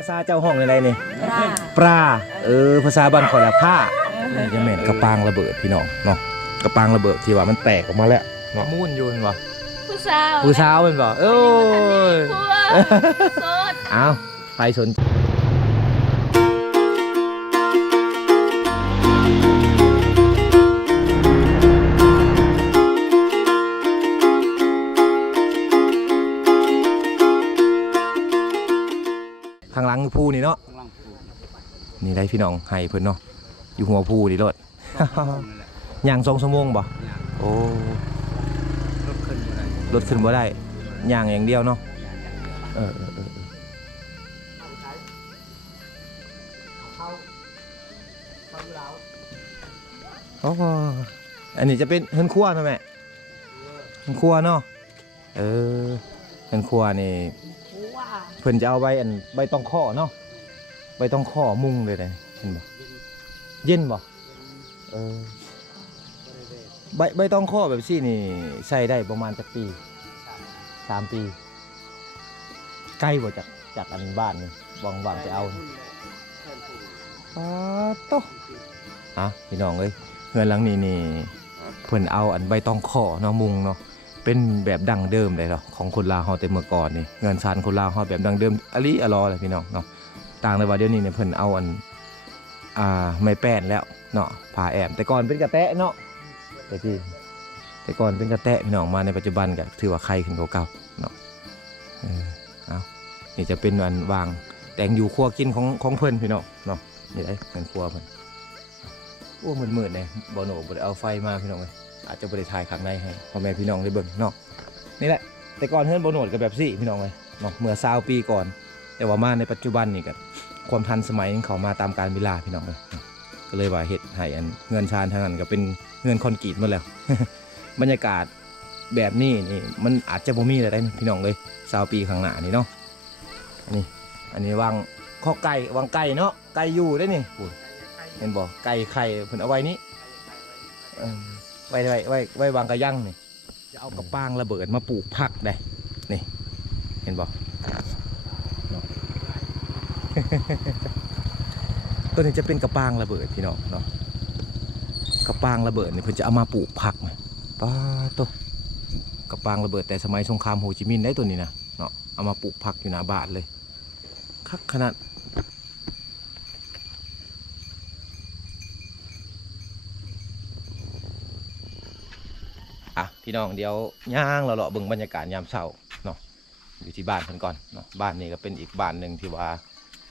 ภาษาเจ้าห้องอะไรนี่ปลาปลาเออภาษาบ้านคอยละผ้าจะเหม็นกระปางระเบิดพี่น้องเนาะกระปางระเบิดที่ว่ามันแตกออกมาแล้วเนาะมุ่นอยูนวะผู้สาวผู้สาวเป็นบ่เอ้ยผัวโสดเอาใครสน นี่ได้พี่น้องให้เพิ่นเนาะอยู่หัวผู้นี่รถอย่างสองชั่วโมงบ่โอ้รถขึ้นบ่ได้รถขึ้นบ่ได้ย่างอย่างเดียวเนาะเออเออโอ้อันนี้จะเป็นเฮือนครัวนะแม่เฮือนครัวเนาะเออเฮือนครัวนี่เพิ่นจะเอาใบอันใบตองข้อเนาะ ใบตองข้อมุงเลยเลยเห็นบ่เย็นบ่เออใบใบตองข้อแบบซี่นี่ใส่ได้ประมาณจักปีสามปีใกล้บ่จากจากอันบ้านนี่วางวางไปเอาอ๋อโตอะพี่น้องเอ้ยเฮือนหลังนี้นี่เพิ่นเอาอันใบตองข้อเนาะมุงเนาะเป็นแบบดั้งเดิมเลยเนาะของคนลาวเฮาแต่เมื่อก่อนนี่เงินซานคนลาวเฮาแบบดั้งเดิมอลิอลอเลยพี่น้องเนาะ ต่างเลยว่าเดี๋ยวนี้เนี่ยเพิ่นเอาอันอ่าไม้แป้นแล้วเนาะผ่าแอมแต่ก่อนเป็นกระแตะเนาะแต่ที่แต่ก่อนเป็นกระแตะพี่น้องมาในปัจจุบันก็ถือว่าใครขึ้นกว่าเก่าเนาะเออเอานี่จะเป็นอันวางแต่งอยู่ครัวกินของของเพิ่นพี่น้องเนาะนี่ได้เงินครัวเพิ่นโอ้มืดๆเลยบ่โนบได้เอาไฟมาพี่น้องเอ้ยอาจจะบ่ได้ถ่ายข้างในให้พ่อแม่พี่น้องได้เบิ่งเนาะนี่แหละแต่ก่อนเฮือนบ่โนดก็แบบซี่พี่น้องเลยเนาะเมื่อ20ปีก่อน แต่ว่ามาในปัจจุบันนี่ก็ ความทันสมัยเขามาตามการเวลาพี่น้องเลยก็เลยว่าเฮ็ดให้อันเงินชานทางนั้นก็เป็นเงินคอนกรีตหมดแล้ว บรรยากาศแบบนี้นี่มันอาจจะบ่มีอะไรได้พี่น้องเลย20ปีข้างหน้านี่เนาะอันนี้อันนี้วางข้อไก่วางไก่เนาะไก่อยู่ได้นี่เห็นบ่ไก่ไข่เพิ่นเอาไว้นี่ไว้ไว้ไว้ไว้วางกระยั่งนี่จะเอากระป้างระเบิดมาปลูกผักได้นี่ เห็นบ่ ตัวนี้จะเป็นกระปางระเบิดพี่น้องเนาะกระปางระเบิดเนี่ยเพิ่นจะเอามาปลูกผักนะป้าโตกระปางระเบิดแต่สมัยสงครามโฮจิมินห์ได้ตัวนี้นะเนาะเอามาปลูกผักอยู่หน้าบ้านเลยคักขนาดอะพี่น้องเดี๋ยวย่างเราเลาะเบิ่งบรรยากาศยามเช้าเนาะอยู่ที่บ้านเพิ่นก่อนเนาะบ้านนี้ก็เป็นอีกบ้านหนึ่งที่ว่า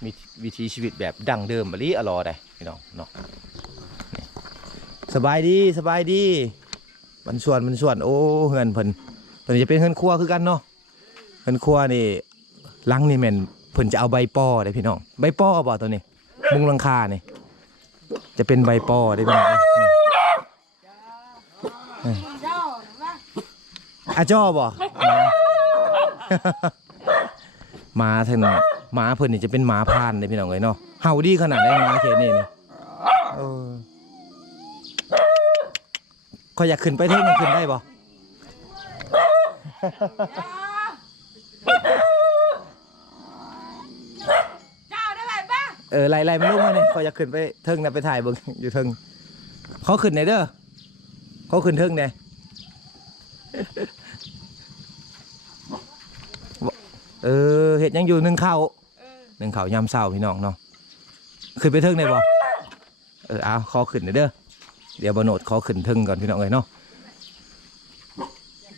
มีวิถีชีวิตแบบดั้งเดิมบริอรอได้พี่น้องเนาะสบายดีสบายดีมันส่วนมันส่วนโอ้เฮือนเพิ่นตอนนี้จะเป็นเฮือนครัวคือกันเนาะเฮือนครัวนี่ลังนี่แม่นเพิ่นจะเอาใบปอได้พี่น้องใบปอบ่ตัวนี้มุงลังคานี่จะเป็นใบปอได้พี่น้องอาจ้อบ่มาเถอะนะ หมาเพิ่นนี่จะเป็นหมาพรานเลยพี่น้องเอ้ยเนาะเห่าดีขนาดได้หมาเขตนี่นี่เออขอยอยากขึ้นไปเท่งขึ้นได้บ่เจ้าได้ไหมป้าเออไล่ไล่มันลงมาเนี่ยขอยอยากขึ้นไปเทิงนะไปถ่ายเบิ่งอยู่เทิงเขาขึ้นไหนเด้อเขาขึ้นเทิงไหนเออเห็ดหยังอยู่หนึ่งข้าว หนึ่งเขาวยำเศร้าพี่น้องเนาะขึ้นไปเทิงได้บ่เออเอาขอขึ้นเด้อเดี๋ยวบโนดขอขึ้นเทิงก่อนพี่น้องเอ้ยเนาะ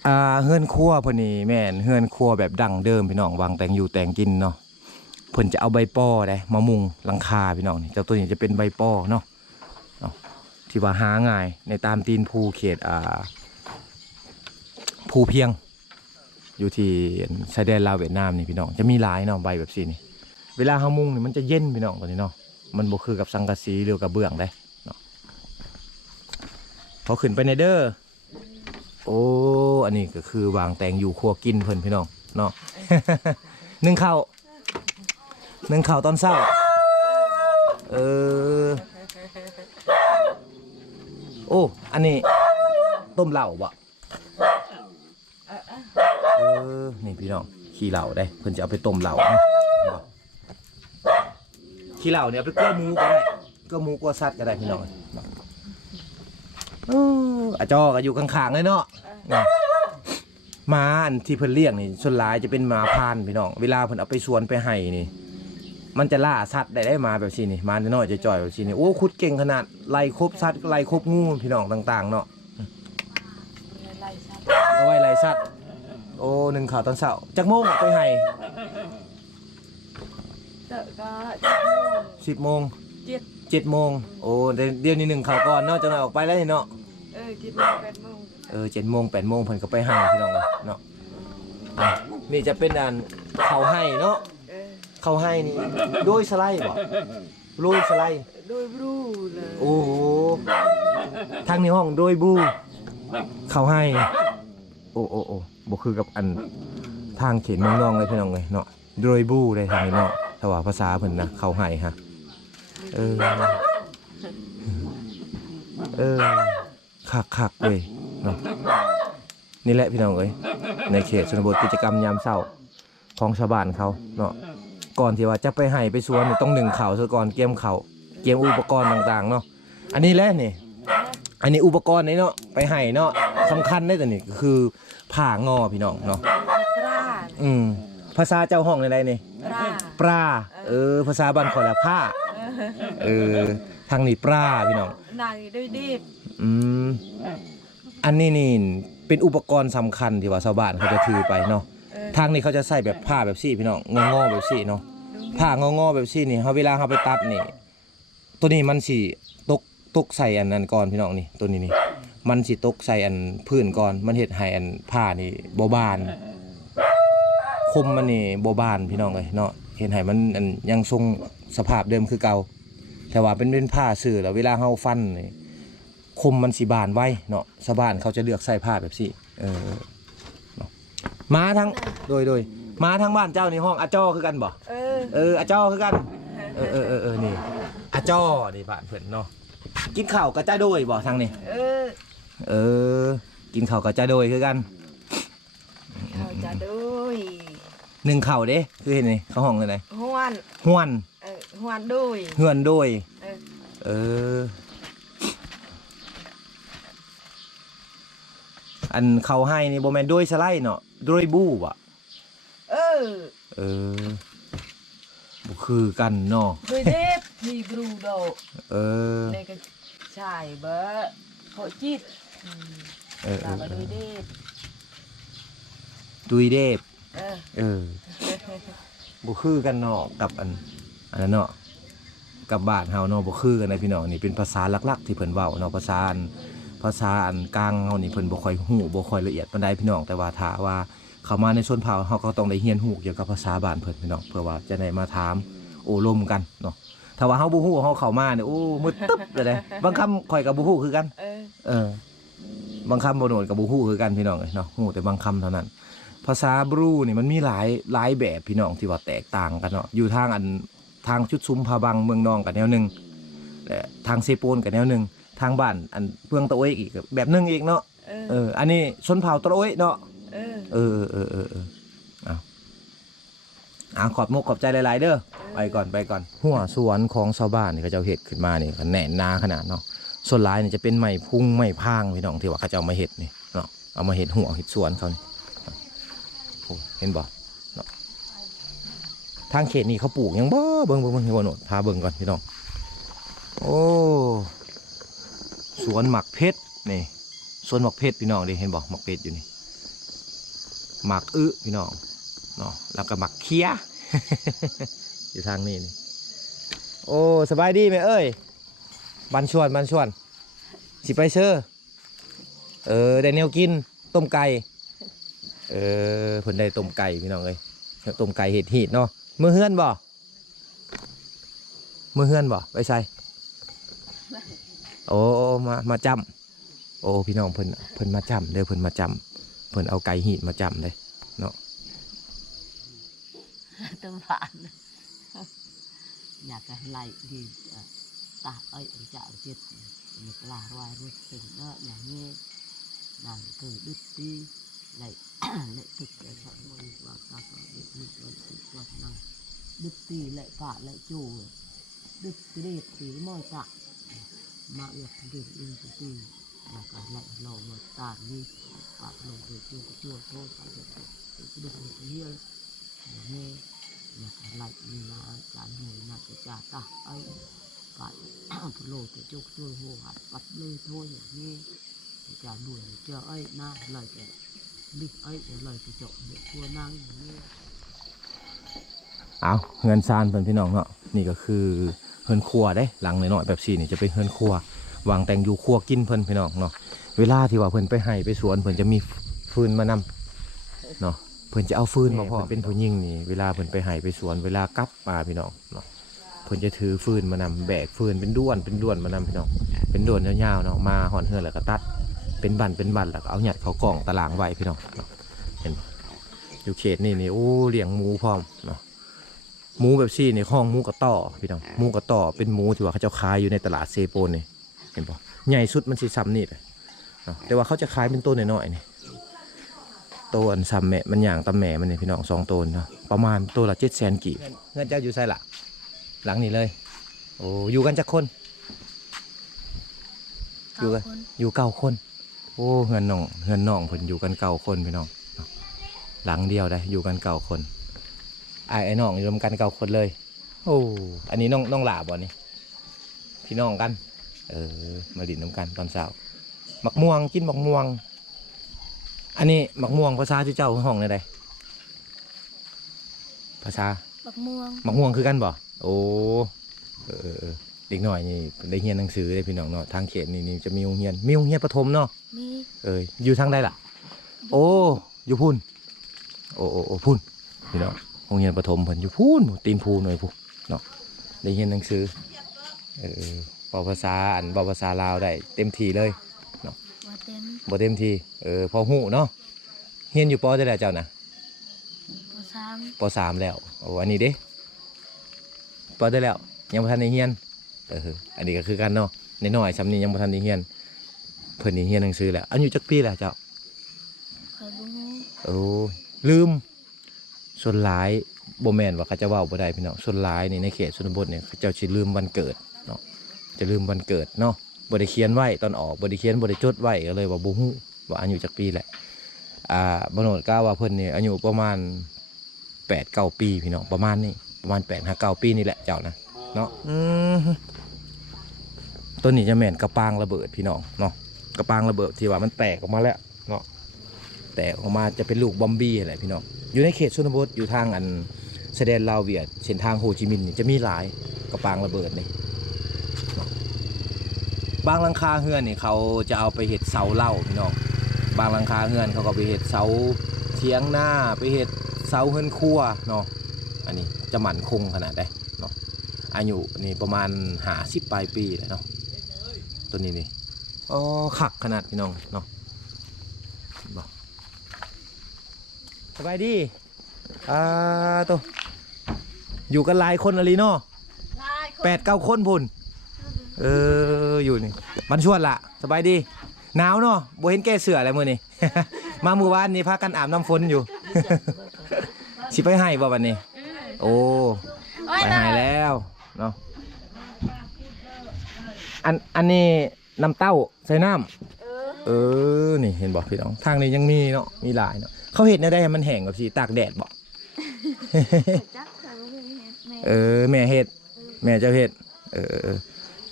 อ่าเฮือนครัวพนนี่แม่นเฮือนครัวแบบดั้งเดิมพี่น้องวางแต่งอยู่แต่งกินเนาะเพิ่นจะเอาใบป้อได้มามุงหลังคาพี่น้องนี่เจ้าตัวนี้จะเป็นใบป้อเนาะเนาะที่ว่าหาง่ายในตามตีนภูเขตอ่าภูเพียง อยู่ที่ชายแดนลาวเวียดนามนี่พี่น้องจะมีหลายเนาะใบแบบนี้นี่ เวลาเฮามุงนี่มันจะเย็นพี่น้องตัวนี้เนาะมันบ่คือกับสังกะสีหรือกับเบื้องได้เนาะพอขึ้นไปในเด้อโอ้อันนี้ก็คือวางแตงอยู่ครัวกินเพิ่นพี่น้องเนาะนึ่งข้าวนึ่งข้าวตอนเช้าเออโอ้อันนี้ต้มเหล้าบ่เออนี่พี่น้องขี้เหล้าได้เพิ่นจะเอาไปต้มเหล้านะ ขี้เหล่าเนี่ยเอาไปกลัวหมูก็ได้กลัวหมูกลัวสัตว์ก็ได้พี่น้องเนาะเอออาจอก็อยู่ข้างๆเลยเนาะนะหมาอันที่เพิ่นเลี้ยงนี่ส่วนหลายจะเป็นหมาพานพี่น้องเวลาเพิ่นเอาไปสวนไปให้นี่ มันจะล่าสัตว์ได้ได้มาแบบนี้นี่มาน้อยๆจ่อยแบบนี้นี่โอ้คุดเก่งขนาดไล่ครบสัตว์ไล่ครบงูพี่น้องต่าง ๆ เนาะเอาไว้ไล่สัตว์โอ้หนึ่งข่าวตอนเช้าจักโมงอะไปให้ เตอะก็ สิบโมงเจ็ด เจ็ดโมงโอ้เดี๋ยวเดี๋ยวนี้หนึ่งข่าวก่อนเนาะจะหน่อยออกไปแล้วนี่เนาะเออกินมาแปดโมงเออเจ็ดโมงแปดโมงเพิ่นก็ไปให้พี่น้องเลยเนาะอะนี่จะเป็นอันเขาให้เนาะเออเขาให้นี่โดยสไลด์บ่โดยสไลด์โดยบรูเลยโอ้โหทางในห้องโดยบูเขาให้ โอ้โอ้โอ้บ่คือกับอันทางเขียนเมืองนองเลยพี่น้องเลยเนาะโดยบูเลยทางนี้เนาะ ถ้าว่าภาษาเพิ่นนะเขาให้ฮะเออเออคักคักๆเลยเนาะนี่แหละพี่น้องเอ้ยในเขตชนบทกิจกรรมยามเช้าของชาวบ้านเขาเนาะก่อนที่ว่าจะไปให้ไปสวนนี่ต้องหนึ่งเข่าวซะก่อนเกมเข่าวเกมอุปกรณ์ต่างๆเนาะอันนี้แหละนี่อันนี้อุปกรณ์นี่เนาะไปให้เนาะสำคัญได้แต่นี่ก็คือผ่างอพี่น้องเนาะปลาอืมภาษาเจ้าห้องในใดนี่ ปลาปลาเออ ภาษาบ้านขอยละผ้าเออทางนี้ปลาพี่น้องนางด้วยดีดอืมอันนี้นี่เป็นอุปกรณ์สำคัญที่ว่าชาวบ้านเขาจะถือไปเนาะเออทางนี้เขาจะใส่แบบผ้าแบบซี่พี่น้องงอๆแบบซี่เนาะผ้างอๆแบบซี่นี่เขาเวลาเขาไปตัดนี่ ตัวนี้มันสิตกตกใส่อันนั้นก่อนพี่น้องนี่ตัวนี้นี่มันสิตกใส่อันพื้นก่อน มันเฮ็ดให้อันผ้านี่บ่บาน คมมันนี่บ่บานพี่น้องเอ้ยเนาะ เห็นให้มันอันยังทรงสภาพเดิมคือเก่าแต่ว่าเป็นเป็นผ้าซื่อแล้วเวลาเฮาฟันนี่คมมันสิบานไว้เนาะชาวบ้านเขาจะเลือกใส่ผ้าแบบนี้เออเนาะมาทั้งโดยโดยมาทั้งบ้านเจ้านี่ห้องอาจ้อคือกันบ่เออเอออาจ้อคือกันเออเออเออเออนี่อาจ้อนี่บ้านเพิ่นเนาะกินข้าวกับจ้าโดยบ่ทางนี่เออเออ กินข้าวกับจ้าโดยคือกันเขาจะด้วย หนึ่งข้าวเด้คือเห็นนี่เขาห้องเลยไหนหวนห้วนเออหวนด้วยเฮือนโดยเออเออ อันเขาให้นี่โบแมนโดยสไลด์เนาะโดยบูบ่ะ เออ เออบ่คือกันเนาะด้วยดีดมีบรูโดเออในก็ใช่เบอร์เขาจิตอืมเออเอเราอก็เอด้วยอดีดดุยเดบ เออเออบ่คือกันเนาะกับอันอันนั้นเนาะกับบ้านเฮาเนาะบ่คือกันนะพี่น้องนี่เป็นภาษาหลักๆ ที่เพิ่นเว้าเนาะภาษาอันภาษาอันกลางเฮานี่เพิ่นบ่ค่อยฮู้บ่ค่อยละเอียดปานใดพี่น้องแต่ว่าถ้าว่าเข้ามาในชนเผ่าเฮาก็ต้องได้เรียนรู้เกี่ยวกับภาษาบ้านเพิ่นพี่น้องเพื่อว่าจะได้มาถามโอ้ลมกันเนาะถ้าว่าเฮาบ่ฮู้เฮาเข้ามาเนี่ยโอ้มืดตึ๊บเลยเด้บางคำข่อยก็บ่ฮู้คือกันเออเออบางคำบ่โหนดกับบูฮู้คือกันพี่น้องเอ้ยเนาะฮู้แต่บางคำเท่านั้น ภาษาบรูนี่มันมีหลายหลายแบบพี่น้องที่ว่าแตกต่างกันเนาะอยู่ทางอันทางชุดซุ้มพาบังเมืองนองกับแนวหนึ่งและทางเซโปนกับแนวหนึ่งทางบ้านอันเพื่องตะโอยอีกแบบหนึงอีกเนาะเออเอออันนี้ชนเผ่าตะโอยเนาะเออเออเออเออเออเอาเอาขอบมกขอบใจหลาย ๆ เด้อไปก่อนไปก่อนหัวสวนของชาวบ้านนี่เขาเจ้าเห็ดขึ้นมานี่ก็แน่นหนาขนาดเนาะส่วนหลายนี่จะเป็นไม้พุ่งไม้พางพี่น้องที่ว่าเขาจะเอามาเห็ดนี่เนาะเอามาเห็ดหัวเห็ดสวนเขานี่โอ้ เห็นบ่ทางเขตนี่เขาปลูกยังบ่เบิ่งเบิ่งเบิ่งเห็นบ่โนดพาเบิ่งก่อนพี่น้อง โอ้สวนหมักเพชรนี่สวนหมักเพชรพี่น้องดิเห็นบ่หมักเพชรอยู่นี่หมักอึพี่น้องเนาะแล้วก็หมักเคี้ยอยู่ทางนี้นี่โอ้สบายดีไหมเอ้ยบันชวนบันชวนสิไปเชอเออได้แนวกินต้มไก่ เออเพิ่นได้ต้มไก่พี่น้องเอ้ยต้มไก่เห็ดหีดเนาะมือเฮือนบ่มือเฮือนบ่ไปใส่โอ้มามาจำโอ้พี่น้องเพิ่นเพิ่นมาจำเด้อเพิ่นมาจำเพิ่นเอาไก่หีดมาจำเลยเนาะตำผ่านอยากจะไล่ดีตาเอ้ยจะเอาจิตนึกลารวายรู้สึกเนอะอย่างนี้นั่นคือดึกดีไล่ไล่ตึกไล่ lệ thực lệ phật môn và các cái đệ nhị luận tịch luật năng đức tỳ lệ phả lệ chủ đức cái đệ tỳ mọi tạ mà được điểm in của tỳ là cả lệ lầu mà tàn đi cả lầu về chùa của chùa thôi cả được cái được một kia nghe là cả lệ như là cả người là cái trà tả ấy phải lầu cái chùa chùa hồ hạt bắt lê thôi nghe cả đuổi chờ ấy na lời kể cái lịch ấy để lời cái chỗ để chua năng nghe เอาเฮือนซานเพิ่นพี่น้องเนาะนี่ก็คือเฮือนครัวเด้หลังน้อยๆแบบซี่นี่จะเป็นเฮือนครัววางแต่งอยู่ครัวกินเพิ่นพี่น้องเนาะเวลาที่ว่าเพิ่นไปให้ไปสวนเพิ่นจะมีฟืนมานำเนาะเพิ่นจะเอาฟืนมาพร้อมเป็นผู้หญิงนี่เวลาเพิ่นไปให้ไปสวนเวลากลับมาพี่น้องเนาะเพิ่นจะถือฟืนมานำแบกฟืนเป็นด้วนเป็นด้วนมานำพี่น้องเป็นด้วนยาวๆเนาะมาห่อนเฮือนแล้วก็ตัด เป็นบันเป็นบันแล้วก็เอาหยัดเขากล่องตารางไว้พี่น้องเนาะเห็นบ่อยู่เขตนี่นี่โอ้เลี้ยงหมูพร้อมเนาะหมูแบบซี่ในห้องหมูกระต่อพี่น้องหมูกระต่อเป็นหมูที่ว่าเขาจะขายอยู่ในตลาดเซโปนนี่เห็นปะใหญ่สุดมันสิซ้ำนี่เลยเนาะแต่ว่าเขาจะขายเป็นตัวน้อยๆนี่ตัวอันซ้ำแม่มันอย่างตำแม่มันนี่พี่น้องสองตัวเนาะประมาณตัวละเจ็ดแสนกี่เงินเจ้าอยู่ใส่ละหลังนี้เลยโอ้อยู่กันจักคนอยู่กันอยู่เก้าคนโอ้เงินน้องเงินน้องเพิ่นอยู่กันเก้าคนพี่น้องเนาะหลังเดียวได้อยู่กันเก้าคนไอ้ไอ้น้องอยู่รวมกันเก้าคนเลย โอ้อันนี้น้องน้องหลาบ่นี่พี่น้องกัน เออ มาดินน้ำกันตอนเช้าหมักม่วงกินหมักม่วง อันนี้หมักม่วงภาษาที่เจ้าห้องในใดภาษาบักม่วงหมักม่วงคือกันบ่โอ้เออ เออเออเด็กหน่อยนี่ได้เรียนหนังสือได้พี่น้องเนาะทางเขตนี่นี่จะมีโรงเรียนมีโรงเรียนประถมเนาะมีเอออยู่ทางใดล่ะ โอ้อยู่พุ่นโอ้โอ้โอ้พุ่นพี่น้องโรงเรียนประถมเพิ่นอยู่พุ่นตีนภูหน่อยพูเนาะได้เรียนหนังสือเออเออเบาภาษาอันเบาภาษาลาวได้เต็มที่เลยว่าเต็มบ่เต็มที่เออพอหูเนาะเรียนอยู่ปอได้แล้วเจ้านะว่าสามปสามแล้วโอ้อันนี้เด้ปได้แล้วยังบ่ทันได้เฮียน เอออันนี้ก็คือกันเนาะในน้อยๆซ้ำนี้ยังบ่ทันได้เฮียน เพิ่นนี่เฮียนหนังสือแล้วอายุจักปีแล้วเจ้าเคยบุ้งโอ้ลืม ส่วนหลายบ่แม่นว่าเขาจะเว้าบ่ได้พี่น้องส่วนหลายนี่ในเขตชนบทเนี่ยเขาเจ้าสิลืมวันเกิดเนาะจะลืมวันเกิดเนาะบ่ได้เขียนไว้ตอนออกบ่ได้เขียนบ่ได้จดไว้ก็เลยว่าบ่ฮู้ว่าอายุจักปีแหละอ่าบโนดกล่าวว่าเพิ่นนี่อายุประมาณ8 9ปีพี่น้องประมาณนี้ประมาณ8 5 9ปีนี่แหละเจ้านะเนาะอืม ต้นนี้จะแม่นกระปางระเบิดพี่น้องเนาะกระปางระเบิดที่ว่ามันแตกออกมาแล้วเนาะแตกออกมาจะเป็นลูกบอมบี้อะไรพี่น้องอยู่ในเขตชนบทอยู่ทางอันแสดนลาวเวียดเส้นทางโฮจิมินห์จะมีหลายกระปางระเบิดนี่บางลังคาเฮือนนี่เขาจะเอาไปเห็ดเสาเหล้าพี่น้องบางลังคาเฮือนเขาก็ไปเห็ดเสาเทียงหน้าไปเห็ดเสาเฮือนครัวเนาะอันนี้จะหมั่นคงขนาดใดเนาะอายุนี่ประมาณหาสิบปลายปีเลยเนาะ ตัวนี้นี่อ๋อขักขนาดพี่น้องเนาะบอกสบายดีอ่าตัวอยู่กันหลายคนอะไรเนาะแปดเก้าคนพุ่นเอออยู่นี่มันชวนละสบายดีหนาวเนาะบ่เห็นแก้เสืออะไรมือนี่ มามือวานนี่พากันอาบน้ำฝนอยู่ สิไปให้บ่วันนี้ โอ้ไปหายแล้วเนาะ อันอันนี้น้ำเต้าใส่น้ำเออนี่เห็นบอกพี่น้องทางนี้ยังมีเนาะมีหลายเนาะเขาเห็ดได้ให้มันแห้งแบบสีตากแดดบอก จักเคยบุ้งเฮ็ดแม่เออแม่เห็ดแม่เจ้าเห็ดเออเออเออ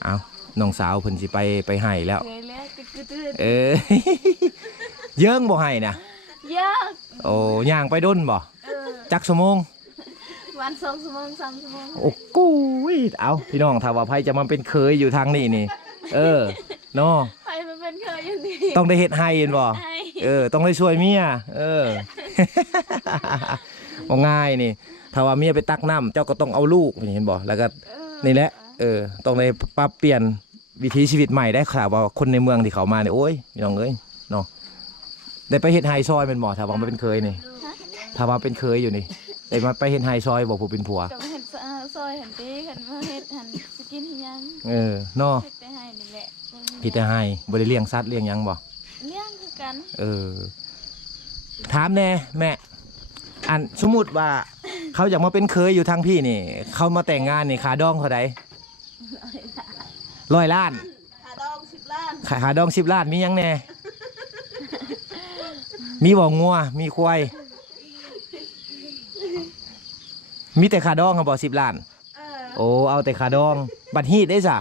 เอาน้องสาวเพิ่นสิไปไปให้แล้ว เคยแล้วกึดกึดกึดเออ เยิ้งบ่ให้นะเยอะโอ้ย่างไปด้นบ่เออจักสมง วันสองชั่วโมงสามชั่วโมงโอ้กูยเอาพี่น้องถ้าว่าไผจะมาเป็นเคยอยู่ทางนี้นี่ เออเนาะไปมันเป็นเคยอย่างนี้ต้องได้เฮ็ดให้เห็นบ่ไอ้เออ ต้องได้ช่วยเมียเออ บ่ง่ายนี่ ถ้าว่าเมียไปตักน้ำเจ้าก็ต้องเอาลูกนี่เห็นบ่แล้วก็ เออนี่แหละ เออ ต้องได้ปรับเปลี่ยนวิถีชีวิตใหม่ได้ค่ะว่าคนในเมืองที่เขามาเนี่ยโอ้ยพี่น้องเอ้ยเนาะได้ไปเฮ็ดไฮซอยเป็นบ่ถ้าว่ามาเป็นเคยนี่ ถ้าว่าเป็นเคยอยู่นี่ ได้มาไปเฮ็ดไฮซอยบ่ผู้เป็นผัว กับเห็ดซอยเห็นตีเห็นมาเห็ดหันสกินเฮียังเออเนาะเห็ดไปให้นี่แหละพี่แต่ให้บ่ได้เลี้ยงสัตว์เลี้ยงหยังบ่เลี้ยงคือกันเออ ถามแน่แม่ อันสมมุติว่า เขาอยากมาเป็นเคยอยู่ทางพี่นี่ เขามาแต่งงานนี่ขาดองเท่าใดร้อยล้านหาดองสิบล้านขายหาดองสิบล้านมีหยังแน่ มีบ่องัวมีควาย มีแต่ขาดองครับบ่สิบล้าน เออโอ้ เอาแต่ขาดอง บัตรฮีดได้จ้ะ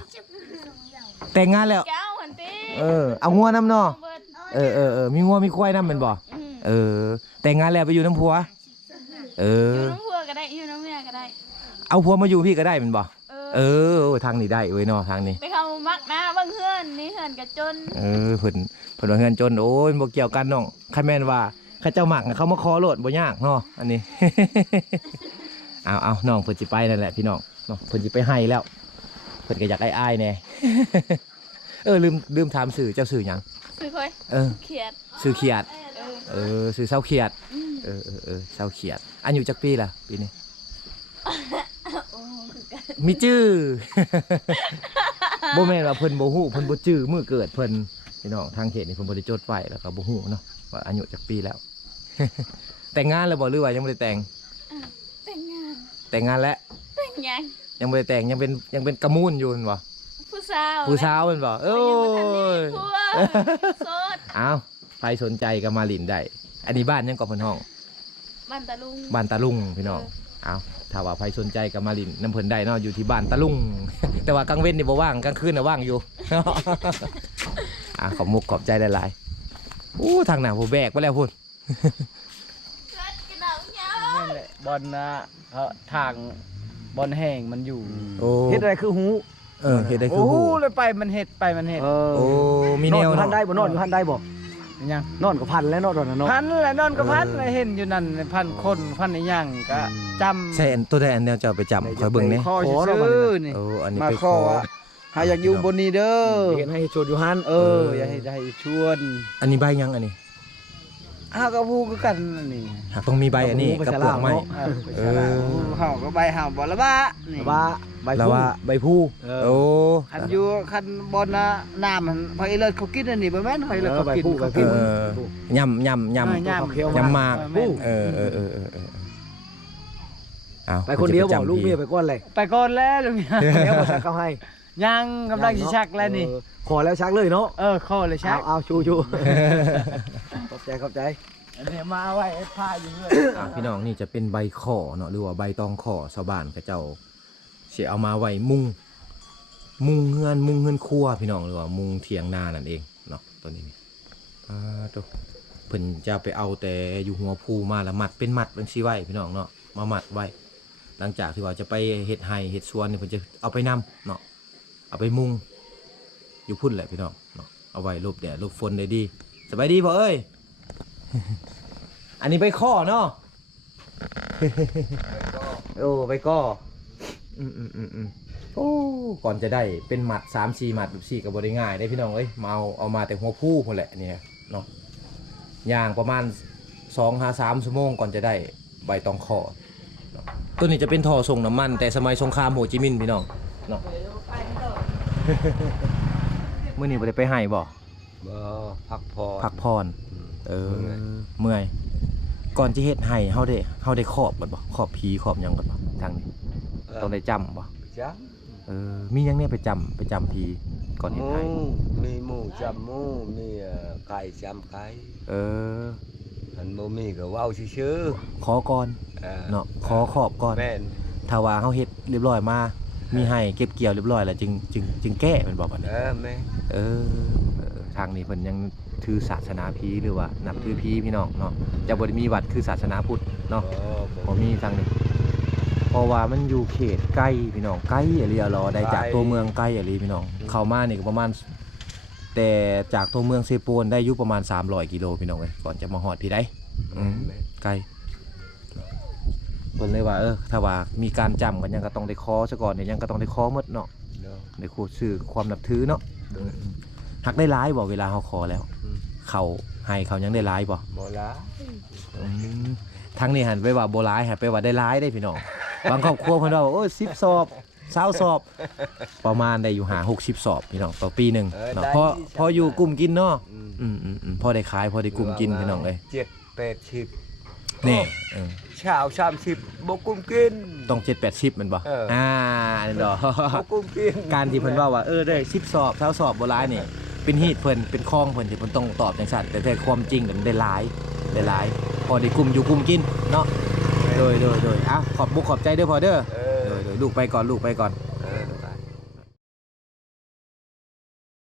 แต่งงานแล้วเก้าหันตีเออ เอางัวน้ำเนอเบิดเออเออเออมีงัวมีควายน้ำเป็นบ่ อืมเออ แต่งงานแล้วไปอยู่น้ำผัว เอออ ยู่น้ำพัวก็ได้อยู่น้ำเมียก็ได้ เอาผัวมาอยู่พี่ก็ได้เป็นบ่ เออ เออโอ้ทางนี้ได้เว้ยเนาะทางนี้ ไปเข้ามักนะบางเฮือนนี่เฮือนกระจนเออเพิ่นเพิ่นว่าเงินจนโอ้ยบ่เกี่ยวกันน้องคันแม่นว่าข้าเจ้าหมักน่ะเขามาขอโลดบ่ยากเนาะอันนี้ เอาเอาน้องเพิ่นสิไปนั่นแหละพี่น้องเนาะเพิ่นสิไปให้แล้วเพิ่นก็อยากอ้ายๆแน่เออลืมลืมถามสื่อเจ้าสื่อหยังซื้อค่อยเออเขียดสื่อเขียด เออเออสื่อเศร้าเขียดอืมเออเออเออเศร้าเขียดอายุจักปีล่ะปีนี้โอ้คือกันมีจื้อ บ่แม่นว่าเพิ่นบ่ฮู้เพิ่นบ่จื้อมื้อเกิดเพิ่นพี่น้องทางเขตนี่เพิ่นบ่ได้จดไว้แล้วก็บ่ฮู้เนาะว่าอายุจักปีแล้ว แต่งงานแล้วบ่หรือว่ายังบ่ได้แต่งแต่งงาน แต่งงานแล้วแต่งยังยังบ่ได้แต่งยังเป็นยังเป็นกระมูนอยู่แม่นบ่ผู้สาวผู้สาวแม่นบ่โอ้โอ้ยยผัวโสดอ้าวใครสนใจก็มาหลินได้ อันนี้บ้านยังก็เพิ่นห้อง บ้านตะลุงบ้านตาลุงพี่น้องเอาถ้าว่าใครสนใจก็มาหลินน้ำเพิ่นได้เนาะอยู่ที่บ้านตาลุง แต่ว่ากลางเว้นนี่บ่ว่างกลางคืนน่ะว่างอยู่อะขอบมุกขอบใจหลายๆอู้ทางหน้าผมแบกไปแล้วพุ่น เกิดกระดองยาว นั่นแหละ บอลนะเขาทางบอลแห้งมันอยู่โอ้เฮ็ดอะไรคือหูเออเฮ็ดได้คืโอ้อโหหูเลยไปมันเห็ดไปมันเห็ดเออโอ้มีแนวออยู่หัเนาะนได้บ่นอนอยู่หันได้บ่ยังนอนก็พันแล้วนอนตอนนั้นเนาะพันแหละนอนก็พันเออเลยเห็นอยู่นั่นพันคนพันในย่างก็จำ ใช่อันตัวใดอันแนวจะเอาไปจับคอยเบิ่งนี่คอขอชื่เรามาเลยอนะนี่ โอ้อันนี้มาไปคขออว่าหาอยากอยู่บนนี้เด้อเห็นให้โชดอยู่หันเอออย่าให้ได้ชวน อันนี้ใบยังอันนี้ อ้าวก็พูดคือกันนี่หากต้องมีใบอันนี้กับเปลือกไม้เออ เฮาก็ใบเฮาบ่ละบ้านี่ว่าใบแล้วพุ่ง ว่าใบผู้เออ โอ้คันอยู่คันบนน่ะน้ำมันพอไอ้เลิศเขากินอันนี้บ่แม่นพอไอ้เลิศเขากินเขาเอกินอยำยำยำเออย่ำเคี้ยวยำหมาก แม่นเออเออเออเออเออเอาไปคนเดียวพิ่บ่จะไปจำลูกเมียพี่ไปก่อนเลยไปก่อนแล้วลุงยเดี๋ยวบ่ชักเขาให้ ยังกำลังสิชักแล้วนี่ เออขอแล้วชักเลยเนาะเออเข้อเลยชัเอากเอาชูชูขอบใจขอบใจ อันนี้มาไว้ไอ้ผ้าอยู่เรื่อยอะพี่น้องนี่จะเป็นใบขอเนาะหรือว่าใบตองขอชาวบ้านเขาเจ้าเสียเอามาไว้มุงมุงเฮือนมุงเฮือนครัวพี่น้องหรือว่ามุงเถียงนานั่นเองเนาะตัวนี้นี่อ่าตัวเพิ่นจะไปเอาแต่อยู่หัวภูมาแล้วมัดเป็นมัดเป็นซีไว้พี่น้องเนาะมามัดไว้ หลังจากที่ว่าจะไปเฮ็ดไห่เฮ็ดสวนเนี่ยเพิ่นจะเอาไปนำเนาะ เอาไปมุงอยู่พุ่นแหละพี่น้องเนาะเอาไว้หลบแดดหลบฝนได้ดีสบายดีพ่อเอ้ย อันนี้ใบข้อเนาะโอ้ใบก้ออืมอืมอืมอืมโอ้ก่อนจะได้เป็นหมัดสามสี่หมัดแบบสี่กับบริง่ายได้พี่น้องเอ้ยมาเอาเอามาแต่หัวผู้คนแหละเนี่ยเนาะย่างประมาณสองหาสามชั่วโมงก่อนจะได้ใบตองคอเนาะตัวนี้จะเป็นท่อส่งน้ำมัน แต่สมัยสงครามโฮจิมินห์พี่น้องเนาะ มื่อนี้บ่ได้ไปให้บ่บ่พักพอพักผ่อนเออเมื่อยก่อนที่เฮ็ดให้เฮาได้เฮาได้ครอบมันบ่ครอบผีครอบหยังกันบ่ทางนี้ต้องได้จำบ่จ้ะเออมีหยังเนี่ยไปจำไปจำผีก่อนหเฮ็ดมูให้มีหมูจำหมูมีเอ่อไก่จำไก่เอออันบ่มีก็เว้าซื่อขอก่อนๆอ่อเนาะขอครอบก่อนแม่นถ้าว่าเฮาเฮ็ดเรียบร้อยมา มีให้เก็บเกี่ยวเรียบร้อยแล้วจึงจึงจึงแก้แมันบ่บัดนี้เออแม่นเออเออทางนี้เพิ่นยังถือศาสนาพีหรือว่านับถือพีพี่น้องเนาะจะบ่ได้มีวัดคือศาสนาพุทธเนาะบ่บ่มีทางนี้เพราะว่ามันอยู่เขตใกล้พี่น้องใกล้อหลีอะรอได้จากตัวเมืองใกล้อหลีพี่น้อง เข้ามานี่ก็ประมาณ แต่จากตัวเมืองเซโปนได้อยู่ประมาณ 300 กิโลพี่น้องเอ้ยก่อนจะมาฮอดพี่ได้อืมแม่นไกล เพิ่นเลยว่าเออถ้าว่ามีการจำกันยังก็ต้องได้คอซะก่อนเนี่ยยังก็ต้องได้คอหมดเนาะเนาะได้คูดชื่อความนับถือเนาะหักได้ร้ายบ่เวลาเฮาขอแล้ว อืมเขาให้เขายังได้ร้ายบ่บ่ละอืมทางนี้หันไปว่าโบร้ายหันไปว่าได้ร้ายได้พี่น้อง บางครอบครัวเพิ่นว่าโอ้ยสิบสอบเศร้าสอบ ประมาณได้อยู่หาหกสิบสอบพี่น้องต่อปีหนึ่งเนาะพอพออยู่กลุ่มกินเนาะอืมอืมอืมอืมพอได้ขายพอได้กลุ่มกินพี่น้องเลยเจ็ดแปดสิบ นี่เออ ชาวสามสิบบกุ้มกิน ต้อง7 8 0แมันบ่เอออ่ อ่าอันนี้ดอกบกุ้มกินการที่เพิ่นว่าว่าเออได้10สอบเท่าสอบบ่หลายนี่เป็นฮีตเพิ่นเป็นคองเพิ่นที่เพิ่นต้องตอบจังซั่นแต่แต่ความจริงน่ะมันได้หลายได้หลาย พอได้กลุ่มอยู่กลุ่มกินเนาะโดยโดยโดยอะขอบบุกขอบใจเด้อพอเด้อเอโดอยโดยลูกไปก่อนลูกไปก่อน